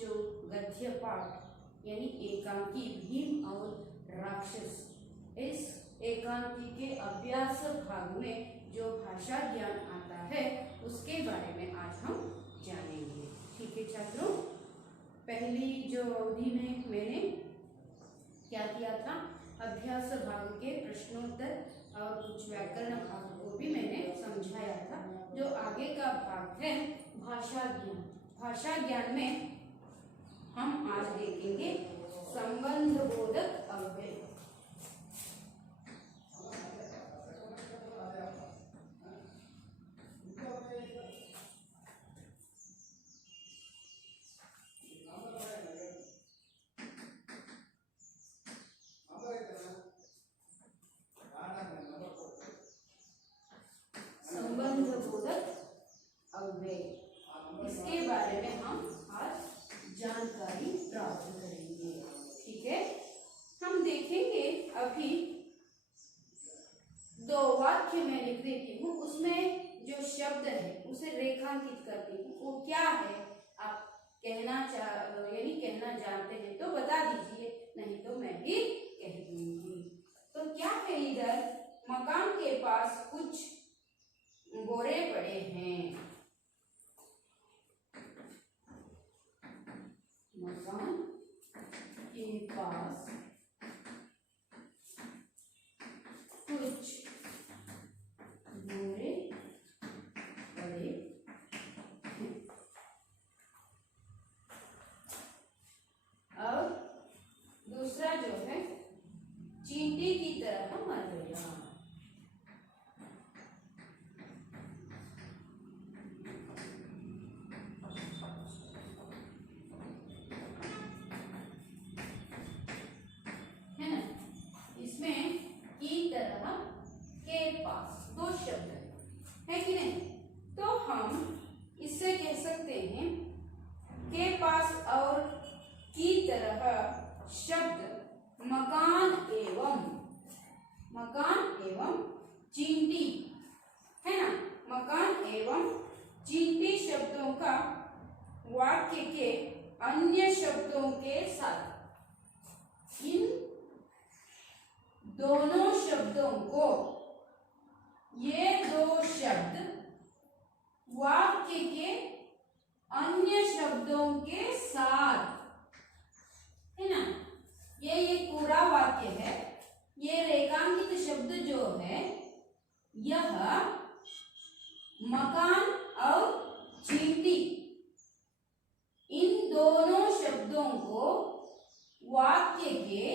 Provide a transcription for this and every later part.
जो गद्य पाठ यानी एकांकी भीम और राक्षस, इस एकांकी के अभ्यास भाग में जो भाषा ज्ञान आता है उसके बारे में आज हम जानेंगे। ठीक है छात्रों, पहली जो अवधि में मैंने क्या किया था, अभ्यास भाग के प्रश्नोत्तर और कुछ व्याकरण भाग को भी मैंने समझाया था। जो आगे का भाग है भाषा ज्ञान, भाषा ज्ञान में हम आज देखेंगे संबंध बोधक अव्यय। संबंध बोधक अव्यय, इसके बारे में हम आज जानकारी प्राप्त करेंगे। ठीक है, हम देखेंगे अभी दो वाक्य मैं लिख देती हूँ, उसमें जो शब्द है उसे रेखांकित करती हूँ, वो क्या है आप कहना जानते हैं तो बता दीजिए, नहीं तो मैं भी कह दूंगी। तो क्या है इधर, मकान के पास कुछ बोरे पड़े हैं, मकान के पास कुछ बोरे पड़े हैं। और दूसरा जो है चींटी की तरह मर गया। है ना, इसमें की तरह के पास दो शब्द है कि नहीं, तो हम इससे कह सकते हैं के पास और की तरह शब्द मकान एवं चींटी है ना, मकान एवं चींटी शब्दों का वाक्य के अन्य शब्दों के साथ, इन दोनों शब्दों को, ये दो शब्द वाक्य के अन्य शब्दों के साथ, है ना, ये पूरा वाक्य है। ये रेखांकित शब्द जो है यह मकान और चींटी, इन दोनों शब्दों को वाक्य के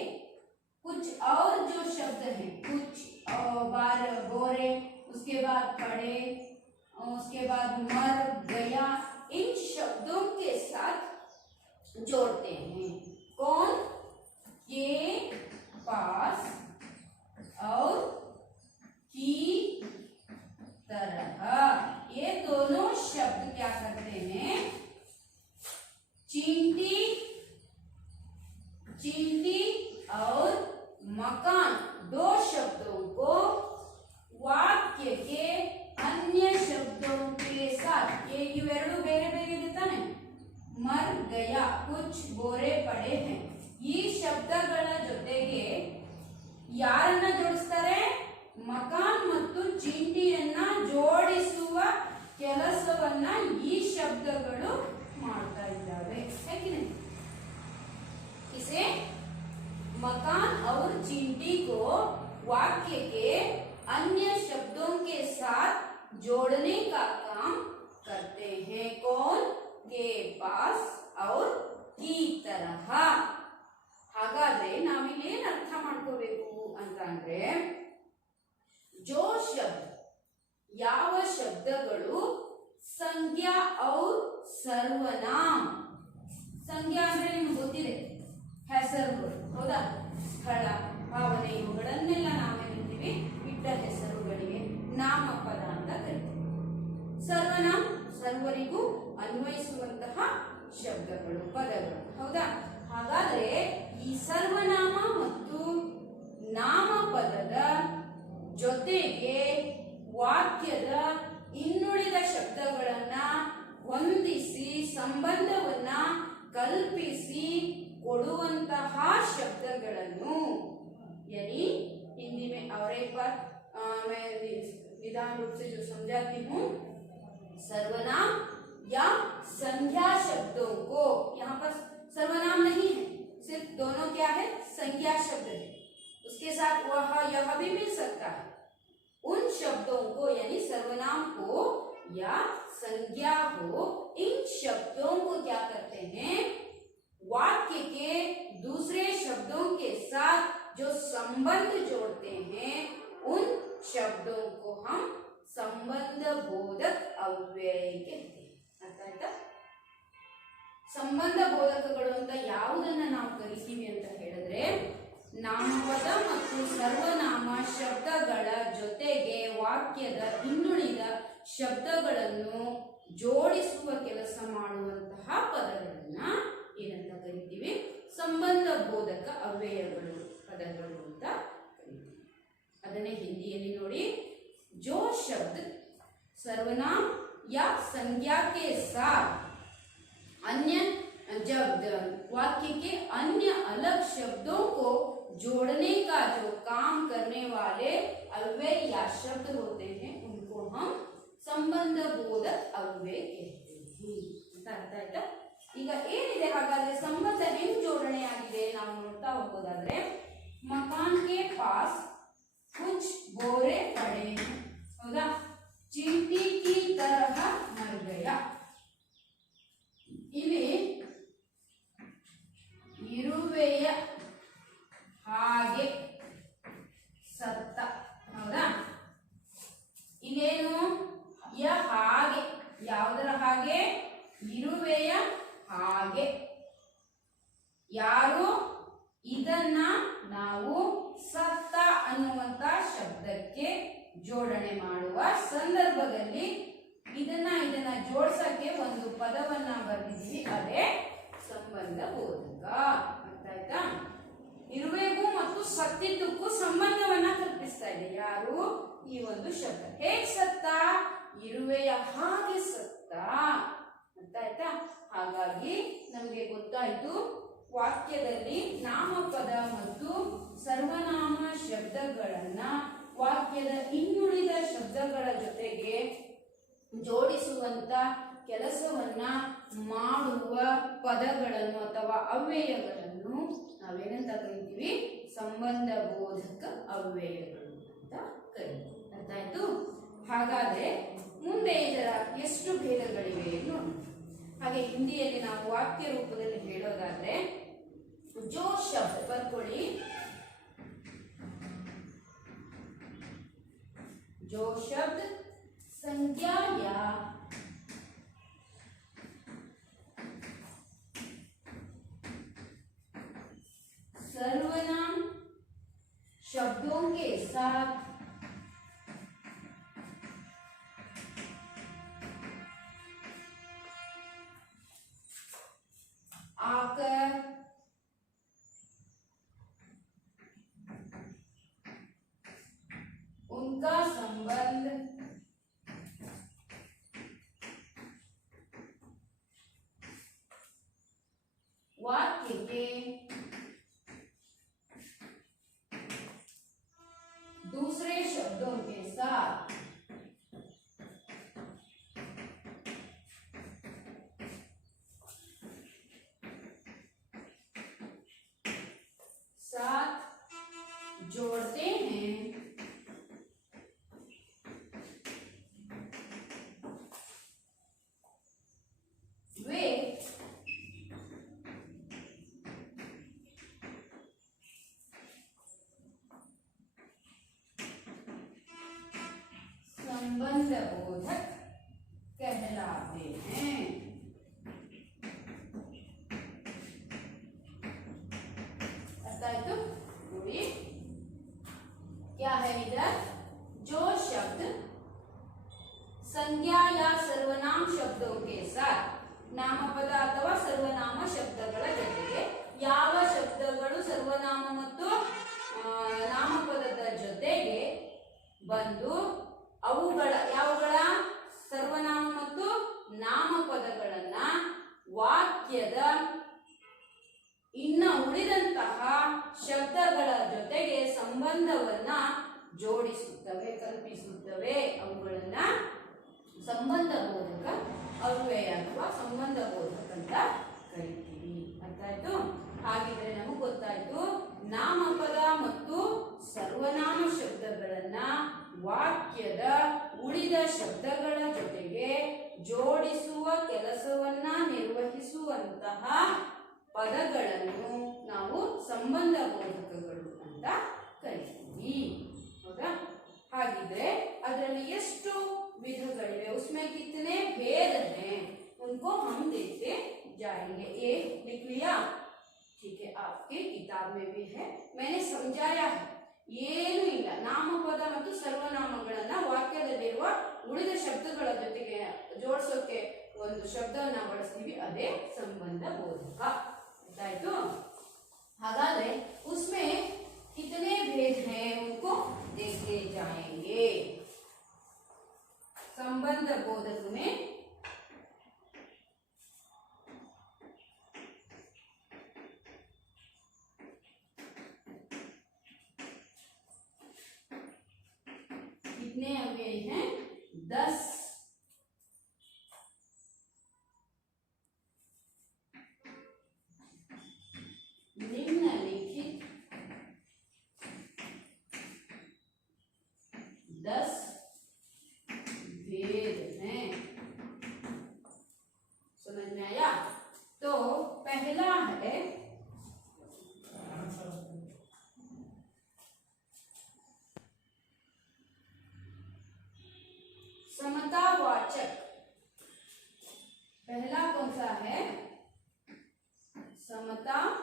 कुछ और जो शब्द हैं, कुछ बार बोरे, उसके बाद पड़े, उसके बाद मर गया, इन शब्दों के साथ जोड़ते हैं। कौन, के पास और की तरह, ये दोनों शब्द क्या करते हैं, चींटी और मकान दो शब्दों को वाक्य के अन्य शब्दों के साथ, ये इवेरडू ಬೇರೆ ಬೇರೆ ಇರುತ್ತಾನೆ, मर गया, कुछ बोरे पड़े हैं, ಈ ಶಬ್ದಗಳ ಜೊತೆಗೆ ಯಾರನ್ನ ಜೋಡಿಸ್ತಾರೆ, ಮಕಾನ್ ಮತ್ತು ಚೀಂಟಿಯನ್ನ ಜೋಡಿಸುವ ಕೆಲಸವನ್ನ ಈ ಶಬ್ದಗಳು ಮಾಡ್ತಾ ಇದ್ದಾವೆ। ಹೇಗೆ इसे मकान और चींटी को वाक्य के अन्य शब्दों के साथ जोड़ने का काम करते हैं। कौन, के पास और की तरह। ಹಾಗಾದ್ರೆ ನಾವಿಲ್ಲಿ ಏನು ಅರ್ಥ ಮಾಡ್ಕೋಬೇಕು ಅಂತಂದ್ರೆ, जो शब्द, ಯಾವ ಶಬ್ದಗಳು ಸಂಜ್ಞಾ और ಸರ್ವನಾಮ, ಸಂಜ್ಞಾ ಅಂದ್ರೆ ನಿಮ್ಗೆ ಗೊತ್ತಿದೆ, ಹೆಸರುಗಳು, ಹೌದಾ, ಸ್ಥಳ, ಭಾವನೆ, ಇವುಗಳನ್ನೆಲ್ಲ ನಾವೇನಿರ್ತೀವಿ ಇಟ್ಟ ಹೆಸರುಗಳಿಗೆ ನಾಮಪದ ಅಂತ ಕರಿತೀವಿ। ಸರ್ವನಾಮ, ಸರ್ವರಿಗೂ ಅನ್ವಯಿಸುವಂತಹ ಶಬ್ದಗಳು, ಪದಗಳು, ಹೌದಾ। ಹಾಗಾದ್ರೆ ಈ ಸರ್ವನಾಮ ಮತ್ತು ನಾಮಪದದ ಜೊತೆಗೆ ವಾಕ್ಯದ ಇನ್ನುಳಿದ ಶಬ್ದಗಳನ್ನ ಹೊಂದಿಸಿ ಸಂಬಂಧವನ್ನ ಕಲ್ಪಿಸಿ ಕೊಡುವಂತಹ ಶಬ್ದಗಳನ್ನು यानी हिंदी में और एक बार मैं निदान रूप से जो समझाती हूँ सर्वनाम या संज्ञा शब्दों को यहाँ पर सर्वनाम नहीं है सिर्फ दोनों क्या है संज्ञा शब्द है उसके साथ वह यह भी मिल सकता है उन शब्दों को यानी सर्वनाम को या संज्ञा हो इन शब्दों को क्या करते हैं वाक्य के दूसरे शब्दों के साथ जो संबंध जोड़ते हैं उन शब्दों को हम संबंध बोधक अव्यय कहते हैं ಅರ್ಥ ಆಯ್ತಾ ಸಂಬಂಧ ಬೋಧಕಗಳು ಅಂತ ಯಾವುದನ್ನ ನಾವು ಕರಿತೀವಿ ಅಂತ ಹೇಳಿದ್ರೆ ನಾಮಪದ ಮತ್ತು ಸರ್ವನಾಮ ಶಬ್ದಗಳ ಜೊತೆಗೆ ವಾಕ್ಯದ ಇನ್ನುಳಿದ ಶಬ್ದಗಳನ್ನು ಜೋಡಿಸುವ ಕೆಲಸ ಮಾಡುವಂತಹ ಪದಗಳನ್ನ ಏನಂತ ಕರಿತೀವಿ ಸಂಬಂಧ ಬೋಧಕ ಅವ್ಯಯಗಳು ಪದಗಳು ಅಂತ ಕರಿತೀವಿ ಅದನ್ನೇ ಹಿಂದಿಯಲ್ಲಿ ನೋಡಿ जो शब्द सर्वनाम या संज्ञा के साथ अन्य जब वाक्य के अन्य अलग शब्दों को जोड़ने का जो काम करने वाले अव्यय या शब्द होते हैं उनको हम संबंध बोधक अव्यय कहते हैं ಅರ್ಥ ಆಯ್ತಾ ಈಗ ಏನಿದೆ ಹಾಗಾದ್ರೆ ಸಂಬಂಧ ಹೆಂಗ್ ಜೋಡಣೆ ಆಗಿದೆ ನಾವು ನೋಡ್ತಾ ಹೋಗೋದಾದ್ರೆ मकान के पास कुछ बोरे पड़े होगा चींटी की तरह मर गया ಇಲ್ಲಿ ಇರುವೆಯ ಹಾಗೆ ಸತ್ತ ಹೌದಾ ಇಲ್ಲೇನು ಯ ಹಾಗೆ ಯಾವುದರ ಹಾಗೆ ಇರುವೆಯ ಹಾಗೆ ಯಾರು ಇದನ್ನ ನಾವು ಸತ್ತ ಅನ್ನುವಂತ ಶಬ್ದಕ್ಕೆ ಜೋಡಣೆ ಮಾಡುವ ಸಂದರ್ಭದಲ್ಲಿ ಇದನ್ನ ಜೋಡಿಸಕ್ಕೆ ಒಂದು ಪದವನ್ನ ಬರೆದಿದ್ದೀವಿ ಅದೇ ಸಂಬಂಧ ಬೋಧಕ ಅರ್ಥ ಆಯ್ತಾ ಇರುವೆಗೂ ಮತ್ತು ಸತ್ತಿದ್ದಕ್ಕೂ ಸಂಬಂಧವನ್ನ ಕಲ್ಪಿಸ್ತಾ ಇದೆ ಯಾರು ಈ ಒಂದು ಶಬ್ದ ಹೇಗ್ ಸತ್ತ ಇರುವೆಯ ಹಾಗೆ ಸತ್ತ ಅರ್ಥ ಆಯ್ತಾ ಹಾಗಾಗಿ ನಮಗೆ ಗೊತ್ತಾಯ್ತು ವಾಕ್ಯದಲ್ಲಿ ನಾಮಪದ ಮತ್ತು ಸರ್ವನಾಮ ಶಬ್ದಗಳನ್ನ ವಾಕ್ಯದ ಇನ್ನುಳಿದ ಶಬ್ದಗಳ ಜೊತೆಗೆ ಜೋಡಿಸುವಂತ ಕೆಲಸವನ್ನ ಮಾಡುವ ಪದಗಳನ್ನು ಅಥವಾ ಅವ್ಯಯಗಳನ್ನು ನಾವೇನಂತ ಕರಿತೀವಿ ಸಂಬಂಧ ಬೋಧಕ ಅವ್ಯಯಗಳು ಅಂತ ಕರಿತೀವಿ ಅರ್ಥ ಆಯ್ತು ಹಾಗಾದ್ರೆ ಮುಂದೆ ಇದರ ಎಷ್ಟು ಭೇದಗಳಿವೆ ನೋಡಿ ಹಾಗೆ ಹಿಂದಿಯಲ್ಲಿ ನಾವು ವಾಕ್ಯ ರೂಪದಲ್ಲಿ ಹೇಳೋದಾದ್ರೆ जो शब्द ಬರ್ಕೊಳ್ಳಿ जो शब्द संज्ञा या सर्वनाम शब्दों के साथ आकर उनका संबंध वाक्य के दूसरे शब्दों के साथ जोड़ते हैं वे संबंध बोधक कहलाते हैं। तो क्या है इधर जो शब्द संज्ञा या सर्वनाम शब्दों के साथ ನಾಮಪದ ಅಥವಾ ಸರ್ವನಾಮ ಶಬ್ದಗಳ ಜೊತೆಗೆ ಯಾವ ಶಬ್ದಗಳು ಸರ್ವನಾಮ ಮತ್ತು ನಾಮಪದದ ಜೊತೆಗೆ ಬಂದು ಅವುಗಳ ಯಾವುಗಳ ಸರ್ವನಾಮ ಮತ್ತು ನಾಮಪದಗಳನ್ನ ವಾಕ್ಯದ ಇನ್ನು ಉಳಿದಂತಹ ಶಬ್ದಗಳ ಜೊತೆಗೆ ಸಂಬಂಧವನ್ನ ಜೋಡಿಸುತ್ತವೆ, ಕಲ್ಪಿಸುತ್ತವೆ. ಅವುಗಳನ್ನ ಸಂಬಂಧ ಬೋಧಕ ಅವ್ಯಯ ಅಥವಾ ಸಂಬಂಧ ಬೋಧಕ ಅಂತ ಕರಿತೀವಿ. ಅರ್ಥ ಆಯ್ತು? ಹಾಗಿದ್ರೆ ನಮಗೆ ಗೊತ್ತಾಯ್ತು ನಾಮಪದ ಮತ್ತು ಸರ್ವನಾಮ ಶಬ್ದಗಳನ್ನ ವಾಕ್ಯದ ಉಳಿದ ಶಬ್ದಗಳ ಜೊತೆಗೆ ಜೋಡಿಸುವ ಕೆಲಸವನ್ನ ನಿರ್ವಹಿಸುವಂತಹ ಪದಗಳನ್ನು ನಾವು ಸಂಬಂಧ ಬೋಧಕಗಳು ಅಂತ ಕರಿತೀವಿ. ಹೌದಾ? ಹಾಗಿದ್ರೆ ಅದರಲ್ಲಿ ಎಷ್ಟು विधಗಳಿವೆ? उसमें कितने भेद हैं उनको हम देखते जाएंगे. एक लिख लिया? ठीक है, आपके किताब में भी है. मैंने समझाया है. ಏನು ಇಲ್ಲ, ನಾಮಪದ ಮತ್ತು ಸರ್ವನಾಮಗಳನ್ನ ವಾಕ್ಯದಲ್ಲಿರುವ ಉಳಿದ ಶಬ್ದಗಳ ಜೊತೆಗೆ ಜೋಡಿಸೋಕೆ ಒಂದು ಶಬ್ದವನ್ನ ಬಳಸ್ತೀವಿ, ಅದೇ ಸಂಬಂಧ ಬೋಧಕ. ಆಯ್ತು? ಹಾಗಾದ್ರೆ उसमें कितने भेद हैं उनको देखते जाएंगे. संबंध बोधक में कितने अव्यय हैं? 10. निम्नलिखित 10 भेद हैं. समझ में आया? तो पहला है समतावाचक. पहला कौन सा है? समतावाचक.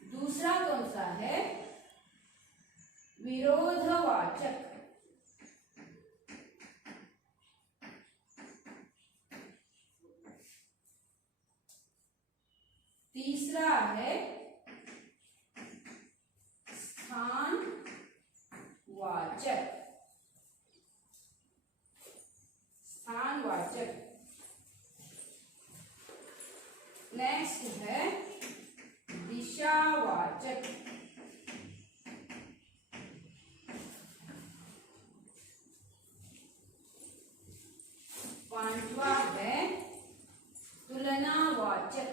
दूसरा कौन सा है? विरोधवाचक. तीसरा है स्थानवाचक. स्थानवाचक. नेक्स्ट है दिशावाचक. पांचवा है तुलनावाचक.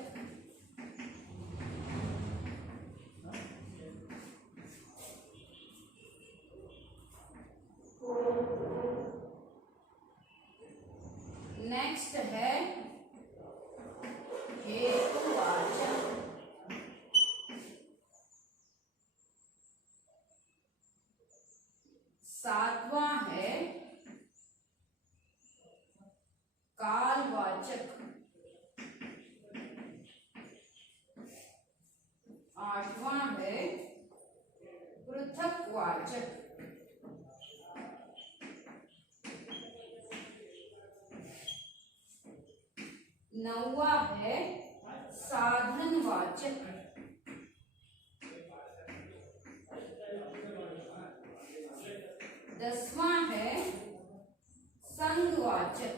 नेक्स्ट है हेतुवाचक. सातवां है कालवाचक. आठवां है पृथकवाचक. नौवा है साधनवाचक. 10वां है संघवाचक.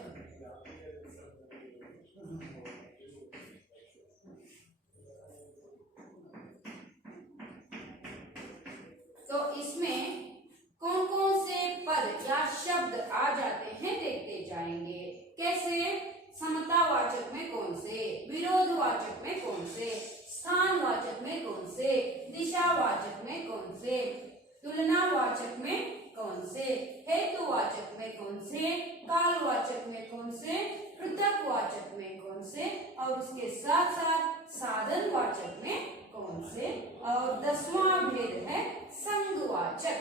तो इसमें कौन कौन से पद या शब्द आ जाते हैं देखते जाएंगे. कैसे? समतावाचक में कौन से, विरोधवाचक में कौन से, स्थानवाचक में कौन से, दिशावाचक में कौन से, तुलनावाचक में कौन से, हेतुवाचक में कौन से, कालवाचक में कौन से, पृथकवाचक में कौन से, और उसके साथ साथ साधनवाचक में कौन से. और 10वां भेद है संघवाचक.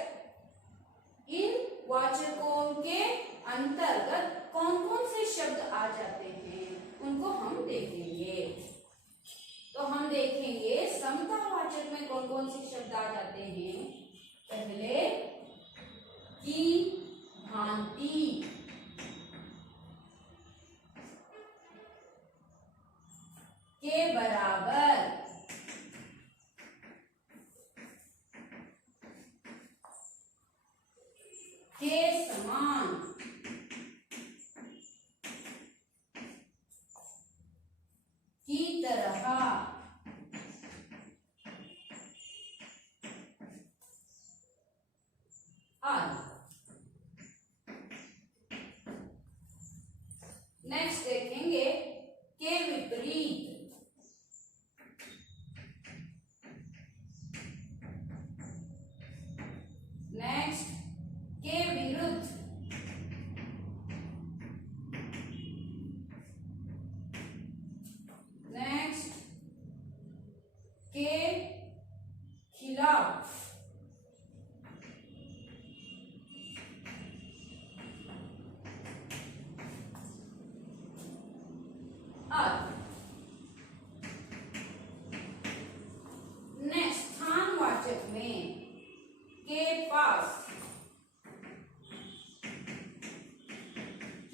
इन वाचकों के अंतर्गत कौन कौन से शब्द आ जाते हैं उनको हम देखेंगे. तो हम देखेंगे समतावाचक में कौन कौन से शब्द आ जाते हैं. पहले की भांति, के बराबर, के समान, आदि। नेक्स्ट देखेंगे के विपरीत। नेक्स्ट के विरुद्ध। नेक्स्ट के खिलाफ। नेक्स्ट स्थानवाचक में के पास,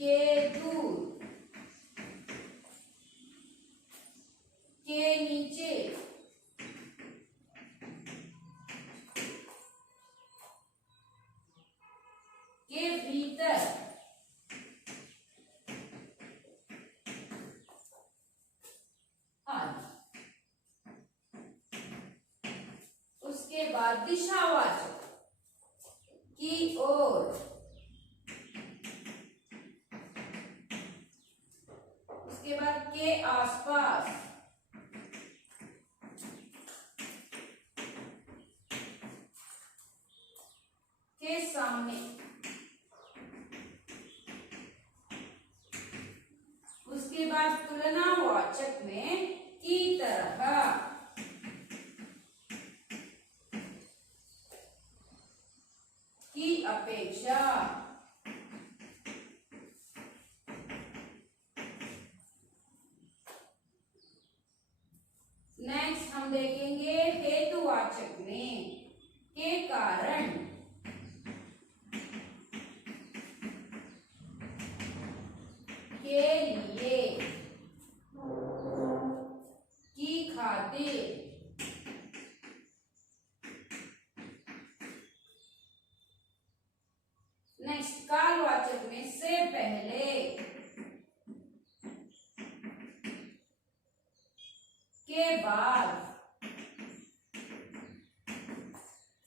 के दूर, के नीचे, के भीतर, आदि। उसके बाद दिशावाचक की ओर, उसके बाद के आसपास, के सामने, उसके बाद तुलनावाचक में की तरह, की अपेक्षा, नेक्स्ट हम देखेंगे हेतुवाचक में के कारण, के लिए, की खातिर, नेक्स्ट कालवाचक में से पहले, के बाद,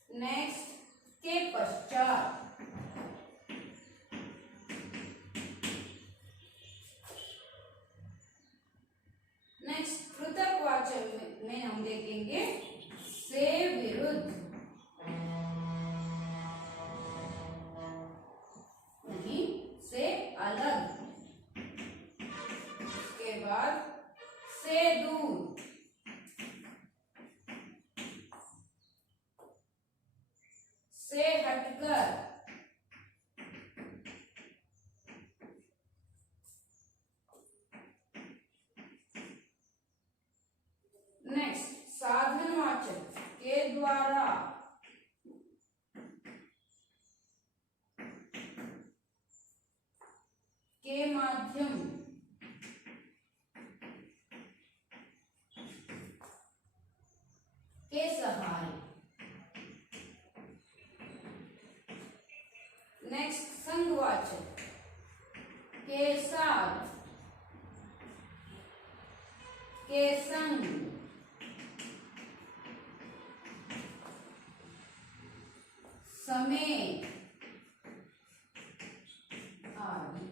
नेक्स्ट के पश्चात, नेक्स्ट कृतकवाचक में हम देखेंगे से विरुद्ध, नहीं से अलग, उसके बाद से दूर, से हटकर, नेक्स्ट साधनवाचक के द्वारा, के माध्यम, के सहारे, नेक्स्ट संगवाचक के साथ, के संग, समेत, आदि।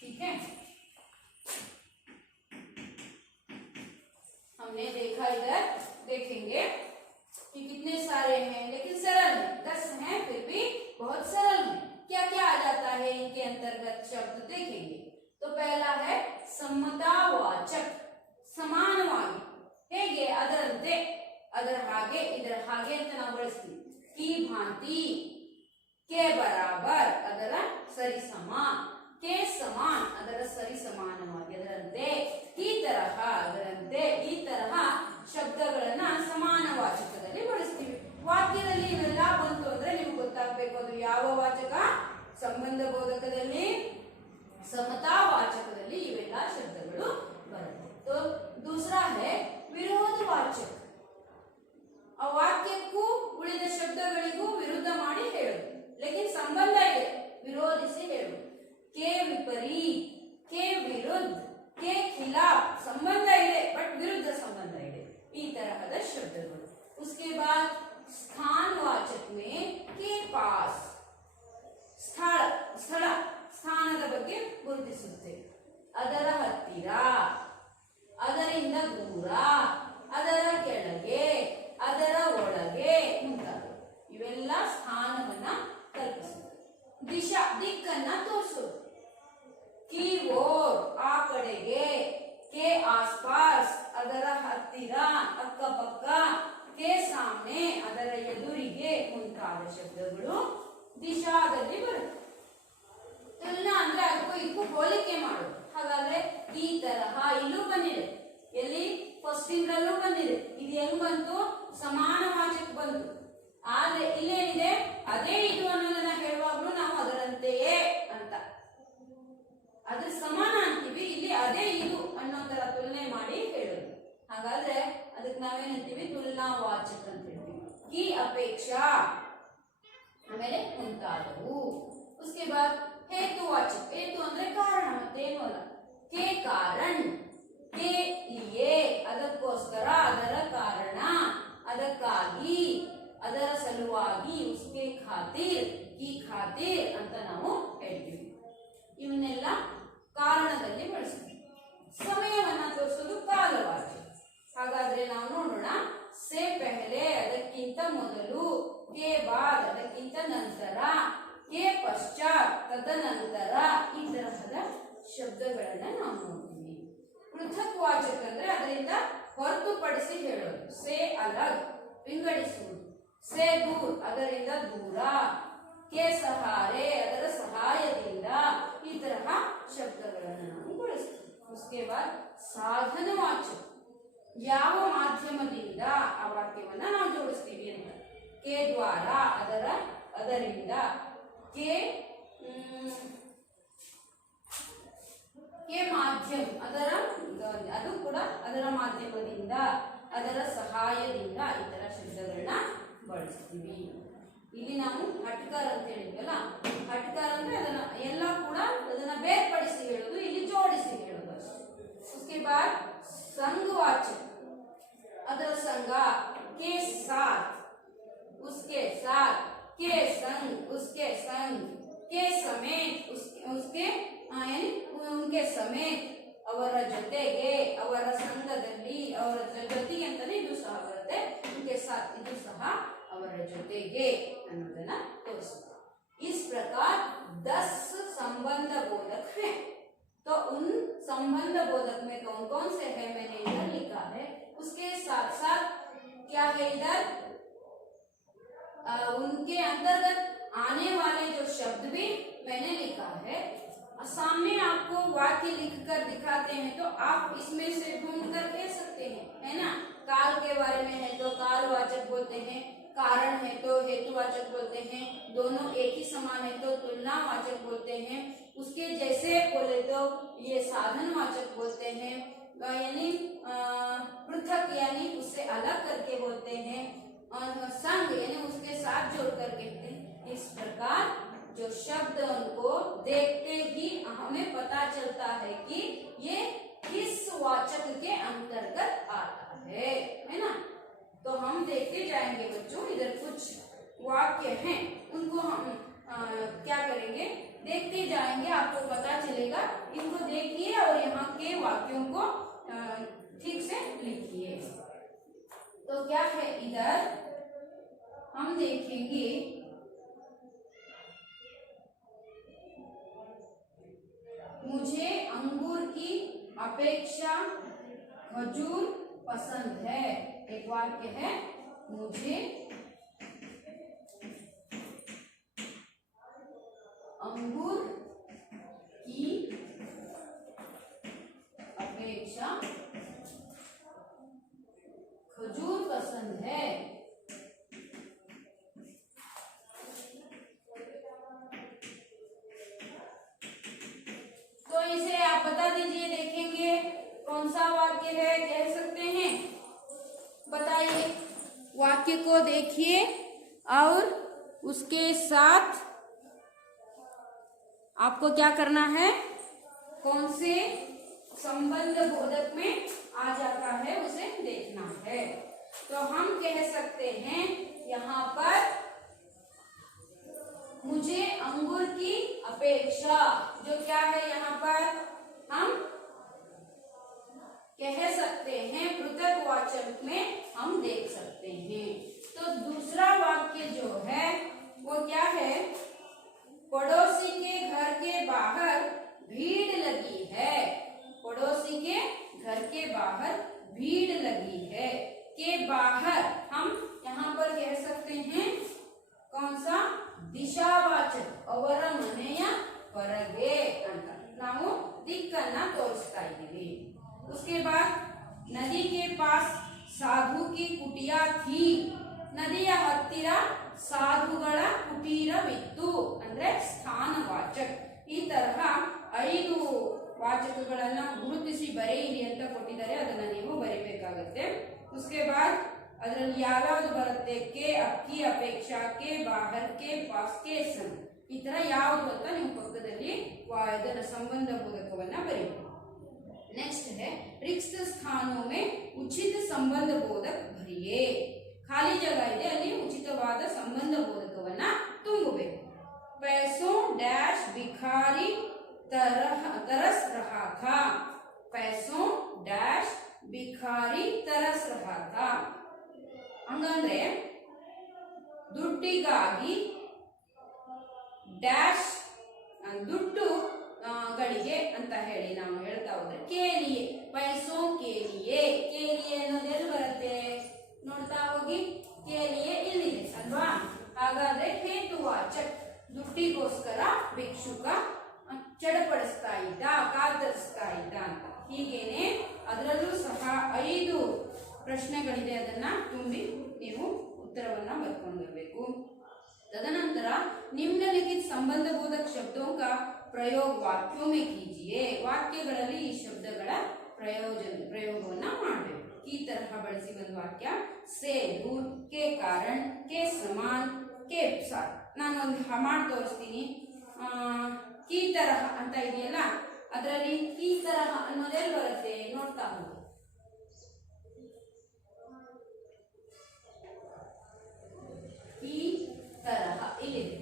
ठीक है, हमने देखा, इधर देखेंगे कि कितने सारे हैं, लेकिन सरल है, 10 हैं फिर भी बहुत सरल है। क्या क्या आ जाता है इनके अंतर्गत शब्द देखेंगे। तो पहला है समतावाचक, समानವಾಗಿ, ಹೇಗೆ ಅದರಂತೆ, ಅದರ ಹಾಗೆ, ಇದರ ಹಾಗೆ ಅಂತ ನಾವು ಬಳಸ್ತೀವಿ। की भांति, के बराबर ಅದರ ಸರಿಸಮ, के समान ಅದರ ಸರಿಸಮಾನವಾಗಿ, ಅದರಂತೆ, ಈ ತರಹ ಅದರಂತೆ, ಈ ತರಹ ಶಬ್ದಗಳನ್ನ ಸಮಾನವಾಚಕದಲ್ಲಿ ಬಳಸ್ತೀವಿ। ವಾಕ್ಯದಲ್ಲಿ ಇವೆಲ್ಲ ಬಂತು ಅಂದ್ರೆ ನಿಮ್ಗೆ ಗೊತ್ತಾಗಬೇಕು ಅದು ಯಾವ ವಾಚಕ, ಸಂಬಂಧ ಬೋಧಕದಲ್ಲಿ समतावाचकದಲ್ಲಿ ಇವೆಲ್ಲ ಶಬ್ದಗಳು ಬರುತ್ತೆ. तो दूसरा है विरोधवाचक. ಆ ವಾಕ್ಯಕ್ಕೂ ಉಳಿದ ಶಬ್ದಗಳಿಗೂ ವಿರುದ್ಧ ಮಾಡಿ ಹೇಳುವುದು, लेकिन ಸಂಬಂಧ ಇದೆ, ವಿರೋಧಿಸಿ ಹೇಳುವುದು. के विपरीत, के विरुद्ध, के खिलाफ, ಸಂಬಂಧ ಇದೆ ಬಟ್ ವಿರುದ್ಧ ಸಂಬಂಧ ಇದೆ, ಈ ತರಹದ ಶಬ್ದಗಳು. उसके बाद स्थानवाचक में के पास, ಸ್ಥಳ ಸ್ಥಳ ಸ್ಥಾನದ ಬಗ್ಗೆ ಗುರುತಿಸುತ್ತೆ. ಅದರ ಹತ್ತಿರ, ಅದರಿಂದ ದೂರ, ಅದರ ಕೆಳಗೆ, ಅದರ ಒಳಗೆ ಮುಂತಾದವು ಇವೆಲ್ಲ ಸ್ಥಾನವನ್ನ ಕಲ್ಪಿಸುತ್ತೆ. ದಿಶಾ ದಿಕ್ಕನ್ನ ತೋರಿಸುವುದು. की ओर, ಆ ಕಡೆಗೆ, के आसपास, ಅದರ ಹತ್ತಿರ ಅಕ್ಕಪಕ್ಕ, के सामने, ಅದರ ಎದುರಿಗೆ ಮುಂತಾದ ಶಬ್ದಗಳು ದಿಶಾದಲ್ಲಿ ಬರುತ್ತೆ. ತುಲನಾ ಅಂದ್ರೆ ಅದಕ್ಕೂ ಇದಕ್ಕೂ ಹೋಲಿಕೆ ಮಾಡೋದು. ಹಾಗಾದ್ರೆ ಈ ತರಹ ಇಲ್ಲೂ ಬಂದಿದೆ, ಎಲ್ಲಿ ಫಸ್ಟ್ ಇಂದ್ರಲ್ಲೂ ಬಂದಿದೆ. ಇದು ಹೆಂಗ್ ಬಂತು? ಸಮಾನವಾಚಕ ಬಂತು. ಆದ್ರೆ ಇಲ್ಲೇನಿದೆ, ಅದೇ ಇದು ಅನ್ನೋದನ್ನ ಹೇಳುವಾಗ್ಲೂ ನಾವು ಅದರಂತೆಯೇ ಅಂತ, ಅದ್ರ ಸಮಾನ ಅಂತೀವಿ, ಇಲ್ಲಿ ಅದೇ ಇದು ಅನ್ನೋ ತರ ತುಲನೆ ಮಾಡಿ ಹೇಳೋದು. ಹಾಗಾದ್ರೆ ಅದಕ್ಕೆ ನಾವೇನಂತೀವಿ? ತುಲನಾವಾಚಕ ಅಂತ ಹೇಳ್ತೀವಿ. की ಅಪೇಕ್ಷಾ, ಆಮೇಲೆ ಮುಂತಾದವು. उसके बाद हेतुवाचक, हेतु ಅಂದ್ರೆ ಕಾರಣ, ಮತ್ತೇನು ಅಲ್ಲ. के कारण, के लिए, ಅದಕ್ಕೋಸ್ಕರ, ಅದರ ಕಾರಣ, ಅದಕ್ಕಾಗಿ, ಅದರ ಸಲುವಾಗಿ. उसके खातिर, की खातिर ಅಂತ ನಾವು ಹೇಳ್ತೀವಿ. ಇವನ್ನೆಲ್ಲ ಕಾರಣದಲ್ಲಿ ಬಳಸ್ತೀವಿ. ಸಮಯವನ್ನ ತೋರಿಸೋದು ಕಾಲವಾಚಕ. ಹಾಗಾದ್ರೆ ನಾವು ನೋಡೋಣ. से पहले, ಅದಕ್ಕಿಂತ ಮೊದಲು, के बाद, ಅದಕ್ಕಿಂತ ನಂತರ, के पश्चात, ತದನಂತರ, ಈ ತರಹದ ಶಬ್ದಗಳನ್ನ ನಾವು ನೋಡ್ತೀವಿ. ಪೃಥಕ್ ವಾಚಕ ಅಂದ್ರೆ ಅದರಿಂದ ಹೊರತುಪಡಿಸಿ ಹೇಳೋದು. से अलग, ವಿಂಗಡಿಸುವುದು. से दूर, ಅದರಿಂದ ದೂರ. के सहारे, ಅದರ ಸಹಾಯದಿಂದ. ಈ ತರಹ ಶಬ್ದಗಳನ್ನು ನಾವು ಬಳಸ್ತೀವಿ. उसके बाद ಸಾಧನವಾಚಕ, ಯಾವ ಮಾಧ್ಯಮದಿಂದ ಆ ವಾಕ್ಯವನ್ನ ನಾವು ಜೋಡಿಸ್ತೀವಿ ಅಂತ. के द्वारा, ಅದರಿಂದ. के ಮಾಧ್ಯಮ, ಅದು ಕೂಡ ಅದರ ಮಾಧ್ಯಮದಿಂದ, ಅದರ ಸಹಾಯದಿಂದ, ಈ ತರ ಶಬ್ದಗಳನ್ನ ಬಳಸ್ತೀವಿ. ಇಲ್ಲಿ ನಾವು ಹಟ್ಕರ್ ಅಂತ ಹೇಳಿದ್ವಲ್ಲ, ಹಟ್ಕರ್ ಅಂದ್ರೆ ಅದನ್ನ ಎಲ್ಲ ಕೂಡ ಅದನ್ನ ಬೇರ್ಪಡಿಸಿ ಹೇಳೋದು, ಇಲ್ಲಿ ಜೋಡಿಸಿ ಹೇಳೋದು ಅಷ್ಟೇ. उसके बाद संघवाचक, ಅದರ ಸಂಘ. के साथ, उसके साथ, के संग, उसके संग, के समेत, उसके यानी उनके समेत, ಅವರ ಜೊತೆಗೆ, ಅವರ ಸಂಘದಲ್ಲಿ, ಅವರ ಜೊತೆಗೆ ಅಂತಾನೆ ಇದು ಸಹ ಬರುತ್ತೆ. उनके साथ, ಇದು ಸಹ ಅವರ ಜೊತೆಗೆ ಅನ್ನೋದನ್ನ ತೋರಿಸುತ್ತೆ. इस प्रकार 10 संबंध बोधक हैं. तो उन संबंध बोधक में कौन कौन से है मैंने इधर लिखा है. उसके साथ साथ क्या है इधर, उनके अंतर्गत आने वाले जो शब्द भी मैंने लिखा है. सामने आपको वाक्य लिखकर दिखाते हैं तो आप इसमें से ढूंढ कर कह सकते हैं, है ना. काल के बारे में है तो कालवाचक बोलते हैं, कारण है तो हेतुवाचक बोलते हैं, दोनों एक ही समान है तो तुलनावाचक बोलते हैं. उसके जैसे बोले तो ये साधनवाचक बोलते हैं, यानी पृथक यानी उससे अलग करके बोलते हैं, और संग यानी उसके साथ जोड़ कर कहते हैं. इस प्रकार जो शब्द उनको देखते ही हमें पता चलता है कि ये किस वाचक के अंतर्गत आता है ना. तो हम देखते जाएंगे बच्चों, इधर कुछ वाक्य हैं, उनको हम क्या करेंगे, देखते जाएंगे, आपको पता चलेगा. इनको देखिए और यहाँ के वाक्यों को ठीक से लिखिए. तो क्या है इधर हम देखेंगे, मुझे अंगूर की अपेक्षा खजूर पसंद है. एक वाक्य है, मुझे अंगूर की अपेक्षा खजूर पसंद है. आप बता दीजिए, देखेंगे कौन सा वाक्य है, कह सकते हैं, बताइए। वाक्य को देखिए और उसके साथ आपको क्या करना है, कौन से संबंध बोधक में आ जाता है उसे देखना है। तो हम कह सकते हैं यहाँ पर मुझे अंगूर की अपेक्षा, जो क्या है यहाँ पर हम कह सकते हैं, पृथकवाचक में हम देख सकते हैं। तो दूसरा वाक्य जो है वो क्या है, पड़ोसी के घर के बाहर भीड़ लगी है। पड़ोसी के घर के बाहर भीड़ लगी है, के बाहर हम यहाँ पर कह सकते हैं कौन सा, दिशावाचक, ಅವರ ಮನೆಯ ಹೊರಗೆ ಅಂತ ನಾವು ದಿಕ್ಕನ್ನ ತೋರಿಸ್ತಾ ಇದ್ದೀವಿ। उसके बाद नदी के पास साधु की कुटिया थी। ನದಿಯ ಹತ್ತಿರ ಸಾಧುಗಳ ಕುಟೀರವಿತ್ತು ಅಂದ್ರೆ ಸ್ಥಾನವಾಚಕ। ಈ ತರಹ 5 ವಾಚಕಗಳನ್ನ ಗುರುತಿಸಿ ಬರೆಯಿರಿ ಅಂತ ಕೊಟ್ಟಿದ್ದಾರೆ, ಅದನ್ನ ನೀವು ಬರೀಬೇಕಾಗುತ್ತೆ। उसके बाद ಅದರಲ್ಲಿ ಯಾವ್ಯಾವುದು ಬರುತ್ತೆ, ಕೆ ಅಕ್ಕಿ ಅಪೇಕ್ಷಾ, ಕೆ ಬಾಹರ್, ಕೆ ಪಾಸ್, ಕೆ ಸಂ, ಈ ತರ ಯಾವುದು ಅಂತ ನೀವು ಪಕ್ಕದಲ್ಲಿ ಇದರ ಸಂಬಂಧ ಬೋಧಕವನ್ನ ಬರೀಬೇಕು। नेक्स्ट है रिक्त स्थानों में उचित संबंध बोधक भरिए। ಖಾಲಿ ಜಾಗ ಇದೆ, ಅಲ್ಲಿ ಉಚಿತವಾದ ಸಂಬಂಧ ಬೋಧಕವನ್ನ ತುಂಬಬೇಕು। पैसों डैश भिखारी तरस रहा था। पैसों डैश भिखारी तरस रहा था ಹಂಗಂದ್ರೆ ದುಡ್ಡಿಗಾಗಿ ಡ್ಯಾಶ್ ದುಡ್ಡು ಗಳಿಗೆ ಅಂತ ಹೇಳಿ ನಾವು ಹೇಳ್ತಾ ಹೋದ್ರೆ ಕೇಲಿಯೇ, ಪೈಸೋ ಕೇಲಿಯೇ, ಕೇಲಿಯೇ ಅನ್ನೋದು ಎಲ್ಲಿ ಬರುತ್ತೆ ನೋಡ್ತಾ ಹೋಗಿ, ಕೇಲಿಯೇ ಇಲ್ಲಿದೆ ಅಲ್ವಾ। ಹಾಗಾದ್ರೆ ಹೇತುವಾಚಕ, ದುಡ್ಡಿಗೋಸ್ಕರ ಭಿಕ್ಷುಕ ಚಡಪಡಿಸ್ತಾ ಇದ್ದ, ಕಾತರಿಸ್ತಾ ಇದ್ದ ಅಂತ। ಹೀಗೇನೆ ಅದರಲ್ಲೂ ಸಹ 5 ಪ್ರಶ್ನೆಗಳಿದೆ, ಅದನ್ನ ತುಂಬಿ ನೀವು उत्तरवನ್ನ ಬರ್ಕೊಂಡು ಬರಬೇಕು। तदनंतर निम्नलिखित संबंध बोधक शब्दों का प्रयोग वाक्यों में कीजिए। ವಾಕ್ಯಗಳಲ್ಲಿ ಈ ಶಬ್ದಗಳ ಪ್ರಯೋಗವನ್ನ ಮಾಡಬೇಕು। ಈ ತರಹ ಬಳಸಿ ಒಂದು ವಾಕ್ಯ, से दूर, के कारण, के समान, के साथ। ನಾನು ಒಂದು ಮಾಡಿ ತೋರಿಸ್ತೀನಿ। ಈ ತರಹ ಅಂತ ಇದೆಯಲ್ಲ, ಅದರಲ್ಲಿ ಈ ತರಹ ಅನ್ನೋದೆಲ್ಲಿ ಬರುತ್ತೆ ನೋಡ್ತಾ ಹೋಗಿ। ಈ ತರಹ ಇಲ್ಲಿದೆ,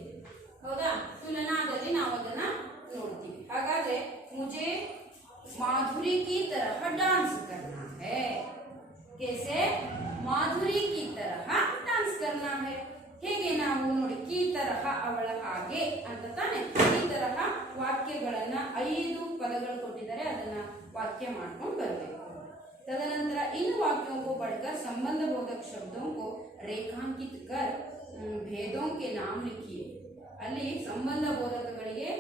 ಹೌದಾ। ತುಲನಾದಲ್ಲಿ ನಾವು ಅದನ್ನ ನೋಡ್ತೀವಿ। ಹಾಗಾದ್ರೆ मुझे माधुरी की तरह डांस करना है। कैसे, माधुरी की तरह डांस करना है। ಹೇಗೆ ನಾವು ನೋಡಿ, ಈ ತರಹ ಅವಳ ಹಾಗೆ ಅಂತ ತಾನೆ। ಈ ತರಹ ವಾಕ್ಯಗಳನ್ನ 5 ಪದಗಳು ಕೊಟ್ಟಿದ್ದಾರೆ, ಅದನ್ನ ವಾಕ್ಯ ಮಾಡ್ಕೊಂಡು ಬರಬೇಕು। तदनंतर इन वाक्यों को पढ़कर संबंध बोधक शब्दों को रेखांकित कर भेदों के नाम लिखिए। ಅಲ್ಲಿ ಸಂಬಂಧ ಬೋಧಕಗಳಿಗೆ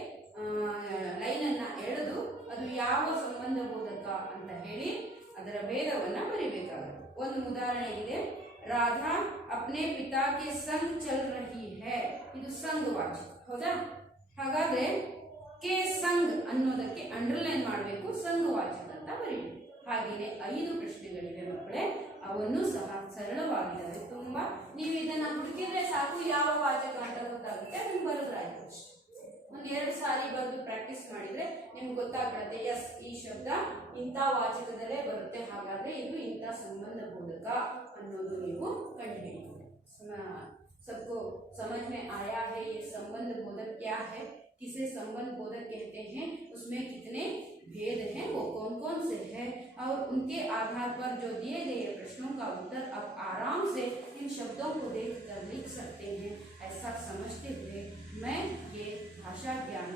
ಲೈನ್ ಅನ್ನ ಎಳೆದು ಅದು ಯಾವ ಸಂಬಂಧ ಬೋಧಕ ಅಂತ ಹೇಳಿ ಅದರ ಭೇದವನ್ನ ಬರಿಬೇಕಾಗುತ್ತೆ। ಒಂದು ಉದಾಹರಣೆ ಇದೆ, ರಾಧಾ अपने पिता के संग चल रही है। ಇದು ಸಂಘವಾಚಕ, ಹೌದಾ। ಹಾಗಾದ್ರೆ ಕೆ ಸಂಗ್ ಅನ್ನೋದಕ್ಕೆ ಅಂಡರ್ಲೈನ್ ಮಾಡಬೇಕು, ಸಂಘವಾಚಕ ಅಂತ ಬರೀಬೇಕು। ಹಾಗೆಯೇ 5 ಪ್ರಶ್ನೆಗಳಿವೆ ಮಕ್ಕಳೇ, ಅವನ್ನು ಸಹ ಸರಳವಾಗಿದ್ದಾವೆ ತುಂಬಾ। ನೀವು ಇದನ್ನ ಹುಡುಕಿದ್ರೆ ಸಾಕು, ಯಾವ ವಾಚಕ ಅಂತ ಗೊತ್ತಾಗುತ್ತೆ, ನಿಮ್ಗೆ ಬರೆದ್ರಾಯ್ತು ಅಷ್ಟೇ। ಒಂದು 2 ಸಾರಿ ಬರೆದು ಪ್ರಾಕ್ಟೀಸ್ ಮಾಡಿದ್ರೆ ನಿಮ್ಗೆ ಗೊತ್ತಾಗ್ಬಿಡುತ್ತೆ, ಎಸ್ ಈ ಶಬ್ದ ಇಂಥ ವಾಚಕದಲ್ಲೇ ಬರುತ್ತೆ, ಹಾಗಾದ್ರೆ ಇದು ಇಂಥ ಸಂಬಂಧ ಬೋಧಕ ಅನ್ನೋದು ನೀವು ಕಂಡುಹಿಡಿಯಬಹುದು। सबको समझ में आया है ये संबंध बोधक क्या है, किसे संबंध बोधक कहते हैं, उसमें कितने भेद हैं, वो कौन कौन से हैं, और उनके आधार पर जो दिए गए प्रश्नों का उत्तर आप आराम से इन शब्दों को देखकर लिख सकते हैं। ऐसा समझते हुए मैं ये भाषा ज्ञान